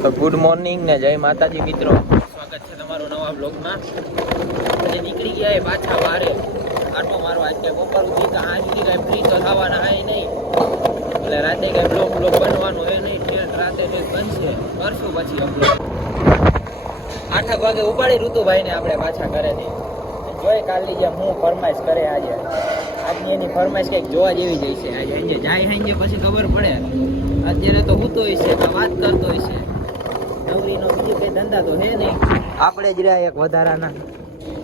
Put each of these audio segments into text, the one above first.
તો good morning ને જય માતાજી મિત્રો. સ્વાગત છે તમારો નવા બ્લોગમાં આજે નીકળી ગયા એ પાછા વારે. આટો મારવા આજ બપોર સુધી તો આજની કાંઈ ફ્રી તો થવાના hay નહીં. એટલે રાતે કાંઈ બ્લોગ બ્લોગ બનવાનું હે નહીં. ટ્રેન રાતે ઠેઠ બનશે. કરશું પછી અપલોડ આઠ વાગે ઉપાડી ઋતુભાઈને આપણે પાછા ઘરેથી. જોઈ કાલની જેમ હું ફરમાઈશ કરે આજે. આજની એની ફરમાઈશ કંઈક જોવા જેવી જઈ છે આજે જાય સાંજે પછી ખબર પડે. અત્યારે તો હું તો છે વાત કરતો છે નવરીનો બીજું કઈ ધંધા તો હે નહીં. આપણે જ રહ્યા એક વધારાના.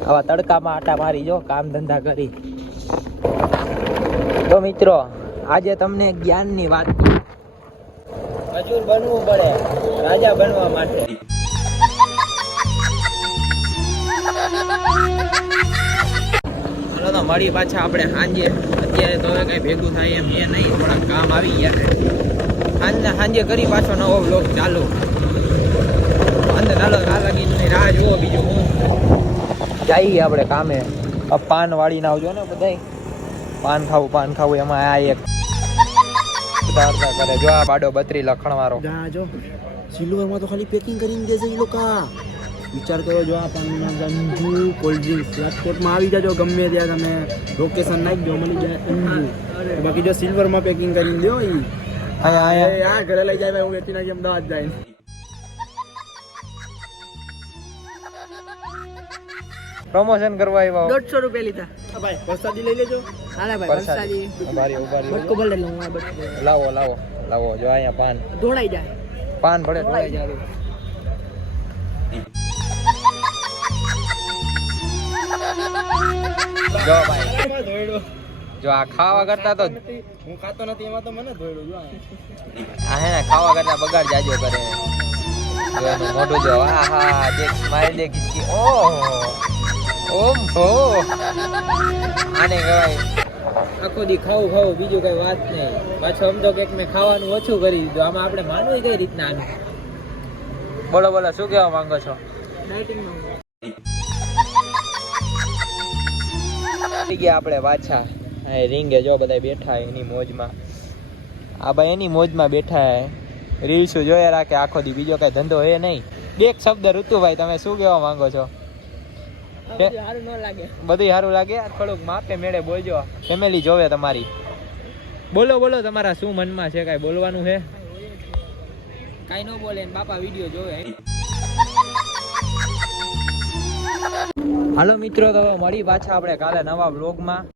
આવા તડકામાં આટા મારી જો કામ ધંધા કરી. તો મિત્રો આજે તમને જ્ઞાનની વાત કહું. મજૂર બનવું પડે રાજા બનવા માટે. ચાલો તો મળી પાછા આપણે સાંજે. અત્યારે તો હવે કઈ ભેગું થાય એમ એ નહીં થોડા કામ આવી ગયા. સાંજે સાંજના સાંજે કરી પાછો નવો બ્લોગ ચાલુ. અંદર ચાલો આ લગીની રાહ જુઓ બીજું હું. જઈએ આપણે કામે. આ પાન વાળીને આવજો ને બધાય. પાન ખાવું પાન ખાવું એમાં આ એક અડધા કરે. જો આ બાડો બત્રી લખણ વાળો જા. સિલ્વરમાં તો ખાલી પેકિંગ કરીને દેશે એ લોકો. વિચાર કરો જો આ પાણીમાં અંજુ કોલ્ડ ડ્રિંક્સ રાજકોટમાં આવી જાજો ગમે ત્યાં તમે લોકેશન નાખી દો મળી જાય અંજુ બાકી જો સિલ્વરમાં પેકિંગ કરીને દો એ આ ઘરે લઈ જાય ભાઈ હું વેચી નાખી અમદાવાદ જાય. પ્રમોશન કરવા આવ્યા દોઢસો રૂપિયા લીધા. હા ભાઈ વરસાદી લઈ લેજો. હાલા ભાઈ વરસાદી. ઉભારી ઉભારી. બટકો ભલે લઉં આ બટકો લાવો લાવો લાવો જો અહીંયા પાન. ધોળાઈ જાય. પાન ભલે ધોળાઈ જાય. જો ભાઈ. જો આ ખાવા કરતા તો હું ખાતો નથી એમાં તો મને ધોયડો જો આ. આ હે ને ખાવા કરતા બગાડ જાજો કરે. જો એનું મોઢું જો હા હા જે સ્માઈલ દે કિસકી ઓહો ઓમ આખો દી ખાવું ખાવું બીજું કઈ વાત નહીં પાછો સમજો કે મેં ખાવાનું ઓછું કરી દીધું આમાં આપણે માનવું કઈ રીતના બોલો બોલો શું કેવા માંગો છો ગયા આપણે પાછા રીંગે જો બધા બેઠા એની મોજમાં આ ભાઈ એની મોજમાં બેઠા રીલ્સો જોયા રાખે આખો દી બીજો કઈ ધંધો હે નહીં. બે શબ્દ ઋતુભાઈ તમે શું કહેવા માંગો છો? બધું સારું લાગે. થોડુંક માપે મેળે બોલજો. ફેમિલી જોવે તમારી. બોલો બોલો તમારા શું મનમાં છે? કાંઈ બોલવાનું છે કાંઈ ન બોલે બાપા વીડિયો જોવે. હાલો મિત્રો તો મળી પાછા આપણે કાલે નવા બ્લોગમાં